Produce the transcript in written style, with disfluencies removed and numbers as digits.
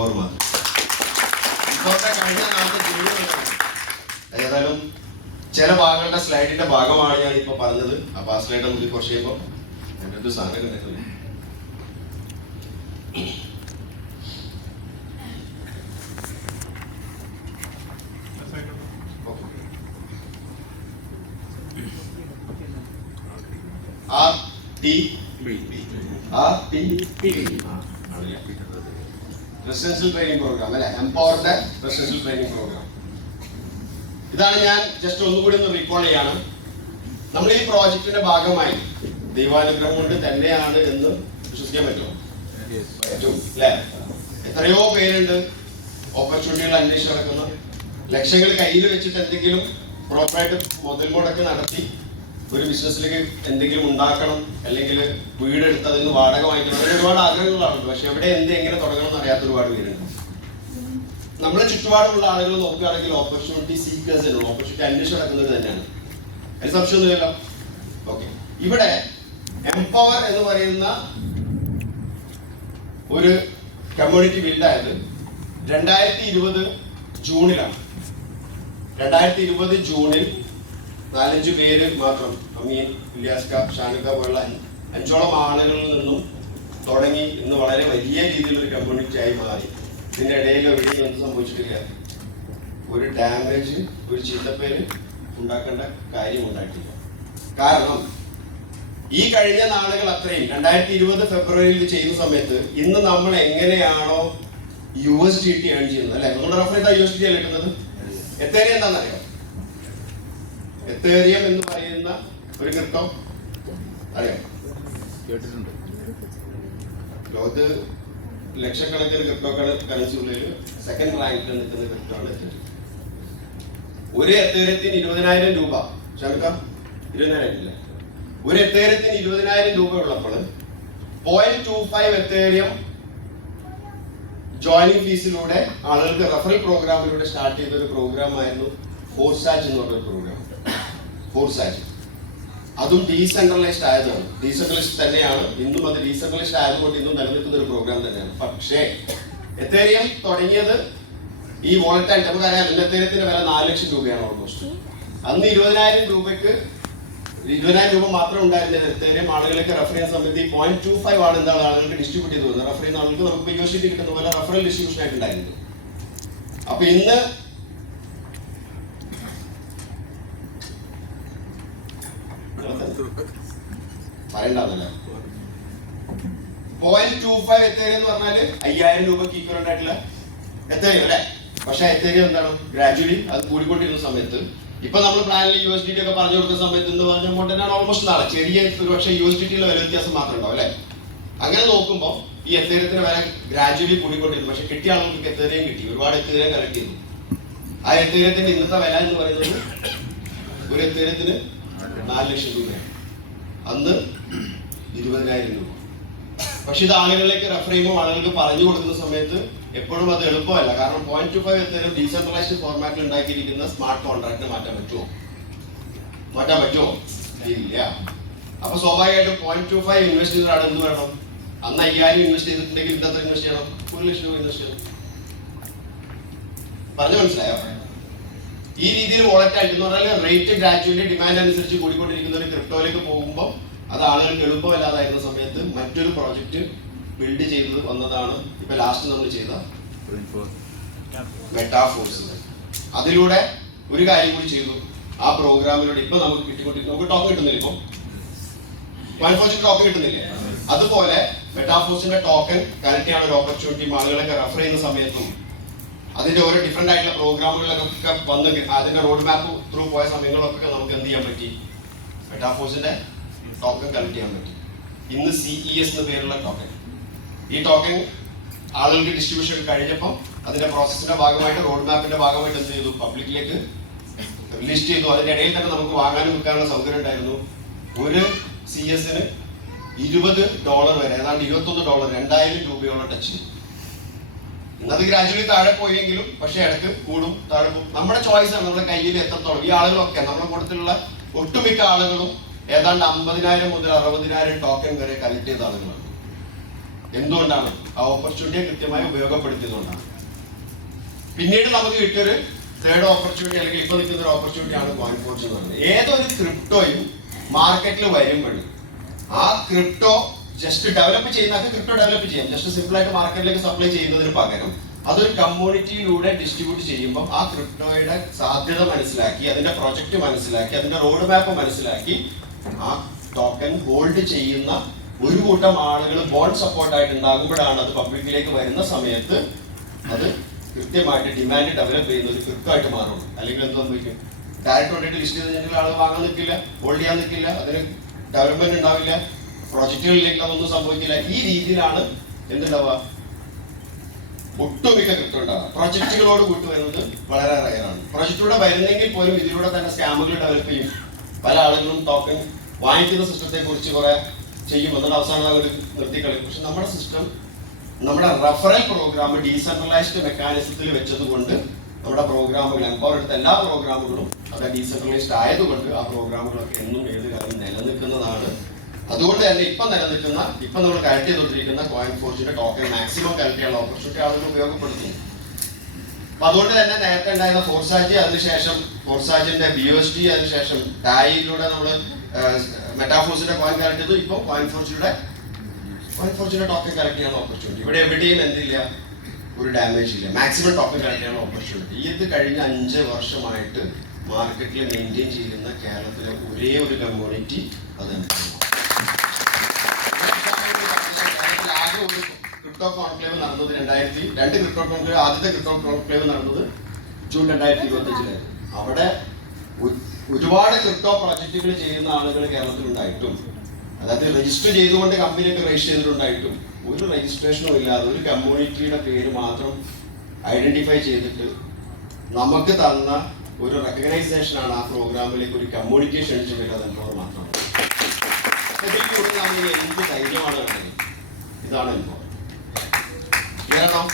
ഓർമ്മ ഇപ്പോഴത്തെ കഴിഞ്ഞ നാളത്തെ ജീവിതം ഏതായാലും ചില ഭാഗങ്ങളുടെ സ്ലൈഡിന്റെ ഭാഗമാണ് ഞാൻ ഇപ്പൊ പറഞ്ഞത്. അപ്പൊ ആ സ്ലൈഡ് നമുക്ക് കുറച്ച് കഴിയുമ്പോൾ എൻ്റെ ഒരു സാധനം ഉണ്ടായിരുന്നു. റെസിഡൻഷ്യൽ ട്രെയിനിങ് പ്രോഗ്രാം അല്ലെ, എംപവർഡ് റെസിഡൻഷ്യൽ ട്രെയിനിങ് പ്രോഗ്രാം. ഇതാണ് ഞാൻ ജസ്റ്റ് ഒന്നുകൂടി ഒന്ന് റീകോൾ ചെയ്യാണ്. നമ്മൾ ഈ പ്രോജക്റ്റിന്റെ ഭാഗമായി ദൈവാനുഗ്രഹം കൊണ്ട് തന്നെയാണ് എന്ന് വിശ്വസിക്കാൻ പറ്റുമോ? പറ്റും അല്ലെ? എത്രയോ പേരുണ്ട് ഓപ്പർച്യൂണിറ്റികൾ അന്വേഷിച്ച് നടക്കുന്ന, ലക്ഷങ്ങൾ കയ്യിൽ വെച്ചിട്ട് എന്തെങ്കിലും പ്രോപ്പറായിട്ട് മുതൽ മുടക്ക് നടത്തി ഒരു ബിസിനസ്സിലേക്ക് എന്തെങ്കിലും ഉണ്ടാക്കണം, അല്ലെങ്കിൽ വീടെടുത്ത് അതിന് വാടക വാങ്ങിക്കണം, അങ്ങനെ ഒരുപാട് ആഗ്രഹങ്ങളാണ്. പക്ഷെ എവിടെ എങ്ങനെ തുടങ്ങണം എന്ന് അറിയാത്ത ഒരുപാട് പേരുണ്ട്. നമ്മുടെ ചുറ്റുപാടുമുള്ള ആളുകൾ നോക്കുകയാണെങ്കിൽ ഓപ്പർച്യൂണിറ്റി സീക്കേഴ്സ് ആണ്, ഓപ്പർച്യൂണിറ്റി അന്വേഷിച്ച് നടക്കുന്നത് തന്നെയാണ്. അതിന് സംശയമൊന്നുമില്ലല്ലോ. ഓക്കെ, ഇവിടെ എംപവർ എന്ന് പറയുന്ന ഒരു കമ്മ്യൂണിറ്റി ബിൽഡായത് 2020 ജൂണിലാണ്. 2020 ജൂണിൽ 4-5 പേര് മാത്രം, അമീൻ, ഇല്യാസ്ക, ഷാനുക്ക പോലുള്ള 5ഓളം ആളുകളിൽ നിന്നും തുടങ്ങി ഇന്ന് വളരെ വലിയ രീതിയിലൊരു കമ്മ്യൂണിറ്റി ആയി മാറി. ഇതിന്റെ ഇടയിൽ എവിടെയും ഒന്നും സംഭവിച്ചിട്ടില്ല. ഒരു ഡാമേജ്, ഒരു ചീത്തപ്പേര് ഉണ്ടാക്കേണ്ട കാര്യം ഉണ്ടായിട്ടില്ല. കാരണം ഈ കഴിഞ്ഞ നാളുകൾ അത്രയും 2020 ഫെബ്രുവരിയിൽ ചെയ്യുന്ന സമയത്ത് ഇന്ന് നമ്മൾ എങ്ങനെയാണോ USDT ഏൺ ചെയ്യുന്നത് അല്ലെ, നമ്മുടെ റഫർ ചെയ്ത USDT അല്ല കിട്ടുന്നത്. എത്തേരിയം എന്താണെന്നറിയാം? എത്തേരിയം എന്ന് പറയുന്ന ഒരു ക്രിപ്റ്റോ അറിയാം? കേട്ടിട്ടുണ്ട്. ലോകത്ത് ലക്ഷക്കണക്കിന് ക്രിപ്റ്റോ കറൻസി ഉള്ളിൽ സെക്കൻഡ് റാങ്കിൽ നിൽക്കുന്ന ക്രിപ്റ്റോ ആണ് എത്തേരിയം. ഒരു എത്തേരിയത്തിന് 20,000 രൂപ, ക്ഷമിക്കാം 20,000 ഇല്ല, ഒരു എത്തേരിയത്തിന് 20,000 രൂപ ഉള്ളപ്പോൾ 0.25 എത്തേരിയം ജോയിനിങ് ഫീസിലൂടെ ആളുകൾക്ക് റഫറൽ പ്രോഗ്രാമിലൂടെ സ്റ്റാർട്ട് ചെയ്ത ഒരു പ്രോഗ്രാം ആയിരുന്നു ഫോർസാച്ച് എന്ന് പറഞ്ഞ പ്രോഗ്രാം. ഫോർസാച്ച് അതും ഡീസെൻട്രലൈസ്ഡ് ആയതാണ്, ഡീസെൻട്രലൈസ്ഡ് തന്നെയാണ് ഇന്നും. അത് ഡീസെൻട്രലൈസ്ഡ് ആയതുകൊണ്ട് ഇന്നും നിലനിൽക്കുന്ന ഒരു പ്രോഗ്രാം തന്നെയാണ്. പക്ഷേ എത്തേരിയം തുടങ്ങിയത് ഈ വോളറ്റൈൽ, നമുക്കറിയാം എത്തേരിയത്തിന്റെ വില 4 ലക്ഷം രൂപയാണ് ഓൾമോസ്റ്റ്. അന്ന് 20,000 രൂപയ്ക്ക് 20,000 രൂപ മാത്രം ഉണ്ടായിരുന്നത് എത്തേരിയം ആളുകളൊക്കെ റെഫർ ചെയ്യുന്ന സമയത്ത് 0.25 ആണ് എന്താണ് ആളുകൾക്ക് ഡിസ്ട്രിബ്യൂട്ട് ചെയ്ത് പോകുന്നത്. റെഫർ ചെയ്യുന്ന ആളുകൾക്ക് നമുക്ക് USDT കിട്ടുന്ന പോലെ റെഫറൽ ഡിസ്ട്രിബ്യൂഷൻ ആയിട്ട് ഉണ്ടായിരുന്നു. അപ്പൊ ഇന്ന് പറയണ്ടല്ലോ, 0.25 എത്തേരിയം എന്ന് പറഞ്ഞാല് 5,000 രൂപക്ക് ഈക്വലന്റ് ആയിട്ടുള്ള എത്തേരിയം അല്ലെ. പക്ഷെ എത്തേരിയം എന്താണ് ഗ്രാജുവലി അത് കൂടിക്കൊണ്ടിരുന്ന സമയത്ത് ഇപ്പൊ നമ്മൾ പ്ലാനിൽ USDT ഒക്കെ പറഞ്ഞു കൊടുക്കുന്ന സമയത്ത് എന്ന് പറഞ്ഞ എമൗണ്ട് തന്നെയാണ് ഓൾമോസ്റ്റ് നാളെ. ചെറിയ ഒരു പക്ഷേ USDTയുടെ വില വ്യത്യാസം മാത്രം ഉണ്ടാവും അല്ലെ. അങ്ങനെ നോക്കുമ്പോൾ ഈ എത്തേരിയത്തിന്റെ വില ഗ്രാജുവലി കൂടിക്കൊണ്ടിരുന്നു. പക്ഷെ കിട്ടിയ ആളുകൾക്ക് എത്തേരിയം കിട്ടി, ഒരുപാട് എത്തേരിയം കളക്ട് ചെയ്തു. ആ എത്തേരിയത്തിന്റെ ഇന്നത്തെ വില എന്ന് പറയുന്നത് ഒരു എത്തേരിയത്തിന് 4 ലക്ഷം രൂപയാണ്, അന്ന് 20,000 രൂപ. പക്ഷെ ഇത് ആളുകളിലേക്ക് റെഫർ ചെയ്യുമ്പോൾ ആളുകൾക്ക് പറഞ്ഞു കൊടുക്കുന്ന സമയത്ത് എപ്പോഴും അത് എളുപ്പമല്ല. കാരണം 0.25 എത്തേരിയം ഡീസെൻട്രലൈസ്ഡ് ഫോർമാറ്റിൽ ഉണ്ടാക്കിയിരിക്കുന്ന സ്മാർട്ട് കോൺട്രാക്ട് മാറ്റാൻ പറ്റുമോ? ഇല്ല. അപ്പൊ സ്വാഭാവികമായിട്ടും 0.25 ഇൻവെസ്റ്റ് ചെയ്ത ആൾ എന്ത് വേണം? അന്ന് 5,000 ഇൻവെസ്റ്റ് ചെയ്തിട്ടുണ്ടെങ്കിൽ ഇന്നത്തെ ഇൻവെസ്റ്റ് ചെയ്യണം 1 ലക്ഷം രൂപ ഇൻവെസ്റ്റ് ചെയ്യണം. പറഞ്ഞു മനസ്സിലായോ? ഈ രീതിയിൽ വോളറ്റൈൽ എന്ന് പറഞ്ഞാൽ റേറ്റ് ഗ്രാജുവലി ഡിമാൻഡ് അനുസരിച്ച് കൂടിക്കൊണ്ടിരിക്കുന്ന ഒരു ക്രിപ്റ്റോയിലേക്ക് പോകുമ്പോൾ അത് ആളുകൾക്ക് എളുപ്പമല്ലാതായിരുന്ന സമയത്ത് മറ്റൊരു പ്രോജക്റ്റ് ബിൽഡ് ചെയ്തത് വന്നതാണ് ഇപ്പൊ ലാസ്റ്റ് നമ്മൾ ചെയ്ത മെറ്റാഫോഴ്സ്. അതിലൂടെ ഒരു കാര്യം കൂടി ചെയ്തു. ആ പ്രോഗ്രാമിലൂടെ ഇപ്പൊ നമുക്ക് കിട്ടിക്കൊണ്ടിരിക്കും, നമുക്ക് ടോക്കൺ കിട്ടുന്നില്ല. ഇപ്പം കോയിൻഫോഴ്സിന്റെ ടോക്കൺ കിട്ടുന്നില്ലേ? അതുപോലെ മെറ്റാഫോഴ്സിന്റെ ടോക്കൺ കണക്ട് ചെയ്യാൻ ഒരു ഓപ്പർച്യൂണിറ്റി ആളുകളൊക്കെ റെഫർ ചെയ്യുന്ന സമയത്തും അതിന്റെ ഓരോ ഡിഫറെന്റ് ആയിട്ടുള്ള പ്രോഗ്രാമുകളിലൊക്കെ വന്ന് അതിന്റെ റോഡ് മാപ്പ് ത്രൂ പോയ സമയങ്ങളൊക്കെ നമുക്ക് എന്ത് ചെയ്യാൻ പറ്റി? മെറ്റാഫോഴ്സിന്റെ ടോക്കൺ കളക്ട് ചെയ്യാൻ പറ്റി. ഇന്ന് CES എന്ന പേരുള്ള ടോക്കൺ, ഈ ടോക്കൺ ആളുകൾക്ക് ഡിസ്ട്രിബ്യൂഷൻ കഴിഞ്ഞപ്പോൾ അതിന്റെ പ്രോസസ്സിന്റെ ഭാഗമായിട്ട് റോഡ് മാപ്പിന്റെ ഭാഗമായിട്ട് എന്ത് ചെയ്തു? പബ്ലിക്കിലേക്ക് ലിസ്റ്റ് ചെയ്തു. അതിന്റെ ഇടയിൽ തന്നെ നമുക്ക് വാങ്ങാനും വിൽക്കാനുള്ള സൗകര്യം ഉണ്ടായിരുന്നു. ഒരു CS-ന് $20 വരെ, ഏതാണ്ട് $21, 2,000 രൂപയോളം ടച്ച് ചെയ്തു. ഇന്നത് ഗ്രാജുവലി താഴെ പോയെങ്കിലും പക്ഷെ ഇടയ്ക്ക് കൂടും താഴെ പോകും. നമ്മുടെ ചോയ്സ് ആണ്, നമ്മുടെ കയ്യിൽ എത്രത്തോളം. ഈ ആളുകളൊക്കെ നമ്മുടെ കൂട്ടത്തിലുള്ള ഒട്ടുമിക്ക ആളുകളും ഏതാണ്ട് 50,000 മുതൽ 60,000 ടോക്കൺ വരെ കളക്ട് ചെയ്ത ആളുകളാണ്. എന്തുകൊണ്ടാണ്? ആ ഓപ്പർച്യൂണിറ്റിയെ കൃത്യമായി ഉപയോഗപ്പെടുത്തിയതുകൊണ്ടാണ്. പിന്നീട് നമുക്ക് കിട്ടിയൊരു തേർഡ് ഓപ്പർച്യൂണിറ്റി അല്ലെങ്കിൽ ഇപ്പൊ നിൽക്കുന്ന ഒരു ഓപ്പർച്യൂണിറ്റിയാണ് കോയിൻഫോർജ് എന്ന് പറയുന്നത്. ഏതൊരു ക്രിപ്റ്റോയും മാർക്കറ്റിൽ വരുമ്പോഴും ആ ക്രിപ്റ്റോ ജസ്റ്റ് ഡെവലപ്പ് ചെയ്യുന്ന ക്രിപ്റ്റോ ഡെവലപ്പ് ചെയ്യാം. ജസ്റ്റ് സിമ്പിൾ ആയിട്ട് മാർക്കറ്റിലേക്ക് സപ്ലൈ ചെയ്യുന്നതിന് പകരം അതൊരു കമ്മ്യൂണിറ്റിയിലൂടെ ഡിസ്ട്രിബ്യൂട്ട് ചെയ്യുമ്പോൾ ആ ക്രിപ്റ്റോയുടെ സാധ്യത മനസ്സിലാക്കി, അതിന്റെ പ്രൊജക്ട് മനസ്സിലാക്കി, അതിന്റെ റോഡ് മാപ്പ് മനസ്സിലാക്കി ആ ടോക്കൺ ഹോൾഡ് ചെയ്യുന്ന ഒരു കൂട്ടം ആളുകൾ ബോണ്ട് സപ്പോർട്ടായിട്ട് ഉണ്ടാകുമ്പോഴാണ് അത് പബ്ലിക്കിലേക്ക് വരുന്ന സമയത്ത് അത് കൃത്യമായിട്ട് ഡിമാൻഡ് ഡെവലപ്പ് ചെയ്യുന്ന ഒരു ക്രിപ്റ്റോ ആയിട്ട് മാറുള്ളൂ. അല്ലെങ്കിൽ എന്ത് സംഭവിക്കും? ഡയറക്റ്റ് കൊണ്ടിട്ട് ലിസ്റ്റ് ചെയ്ത് കഴിഞ്ഞാൽ ആൾ വാങ്ങാൻ നിൽക്കില്ല, ഹോൾഡ് ചെയ്യാൻ നിൽക്കില്ല, അതിന് ഡെവലപ്മെന്റ് ഉണ്ടാവില്ല, പ്രോജക്റ്റുകളിലേക്ക് അതൊന്നും സംഭവിക്കില്ല. ഈ രീതിയിലാണ് എന്തുണ്ടാവുക? ഒട്ടുമിക്ക ക്രിപ്റ്റോ ഉണ്ടാവുക. പ്രൊജക്റ്റുകളോട് കൂട്ടി വരുന്നത് വളരെ റയറാണ്. പ്രൊജക്റ്റിലൂടെ വരുന്നെങ്കിൽ പോലും ഇതിലൂടെ തന്നെ സ്കാമുകൾ ഡെവലപ്പ് ചെയ്യും. പല ആളുകളും ടോക്കൺ വാങ്ങിക്കുന്ന സിസ്റ്റത്തെ കുറിച്ച് കുറെ ചെയ്യും, എന്നാൽ അവസാനം അവർ നിർത്തിക്കളയും. പക്ഷെ നമ്മുടെ സിസ്റ്റം, നമ്മുടെ റഫറൽ പ്രോഗ്രാം ഡീസെൻട്രലൈസ്ഡ് മെക്കാനിസത്തിൽ വെച്ചതുകൊണ്ട് നമ്മുടെ പ്രോഗ്രാമുകൾ, എംപവർ എടുത്ത എല്ലാ പ്രോഗ്രാമുകളും അത് ഡീസെൻട്രലൈസ്ഡ് ആയതുകൊണ്ട് ആ പ്രോഗ്രാമുകളൊക്കെ എന്നും ഏത് കാലം നിലനിൽക്കുന്നതാണ്. അതുകൊണ്ട് തന്നെ ഇപ്പം നമ്മൾ കളക്ട് ചെയ്തുകൊണ്ടിരിക്കുന്ന കോയിൻഫോർജിന്റെ ടോക്കൺ മാക്സിമം കളക്ട് ചെയ്യാനുള്ള ഓപ്പർച്യൂണിറ്റി ആളുകൾ ഉപയോഗപ്പെടുത്തുന്നു. അപ്പൊ അതുകൊണ്ട് തന്നെ നേരത്തെ ഉണ്ടായിരുന്ന ഫോർസാജ്, അതിനുശേഷം ഫോർസാജിന്റെ BUSD, അതിനുശേഷം ഡായിലൂടെ നമ്മൾ മെറ്റാഫോഴ്സിന്റെ കോയിൻ കളക്ട് ചെയ്തു. ഇപ്പോൾ കോയിൻഫോർജിന്റെ ടോക്കൺ കളക്ട് ചെയ്യാനുള്ള ഓപ്പർച്യൂണിറ്റി. ഇവിടെ എവിടെയും എന്തില്ല, ഒരു ഡാമേജ് ഇല്ല. മാക്സിമം ടോക്കൺ കളക്ട് ചെയ്യാനുള്ള ഓപ്പർച്യൂണിറ്റി. ഇത് കഴിഞ്ഞ 5 വർഷമായിട്ട് മാർക്കറ്റിൽ മെയിൻറ്റെയിൻ ചെയ്യുന്ന കേരളത്തിലെ ഒരേ ഒരു കമ്മ്യൂണിറ്റി അതാണ്. ക്രിപ്റ്റോ കോൺക്ലേവ് നടന്നത് 2002 ക്രിപ്റ്റോ കോൺക്ലേവ്, ആദ്യത്തെ ക്രിപ്റ്റോ കോൺക്ലേവ് നടന്നത് ജൂൺ 2025. അവിടെ ഒരുപാട് ക്രിപ്റ്റോ പ്രോജക്റ്റുകൾ ചെയ്യുന്ന ആളുകൾ കേരളത്തിലുണ്ടായിട്ടും, അതായത് രജിസ്റ്റർ ചെയ്തുകൊണ്ട് കമ്പനിയൊക്കെ രജിസ്റ്റർ ചെയ്തിട്ടുണ്ടായിട്ടും ഒരു രജിസ്ട്രേഷനും ഇല്ലാതെ ഒരു കമ്മ്യൂണിറ്റിയുടെ പേര് മാത്രം ഐഡന്റിഫൈ ചെയ്തിട്ട് നമുക്ക് തന്ന ഒരു റെക്കഗ്നൈസേഷനാണ് ആ പ്രോഗ്രാമിലേക്ക് ഒരു കമ്മ്യൂണിറ്റി ക്ഷണിച്ചിട്ടുള്ളത്. അതെന്തുകൊണ്ട് മാത്രമാണ് നമ്മൾ എന്ത് ധൈര്യമാണ് വേണ്ടത്? ഇതാണ് അനുഭവം. കേരളം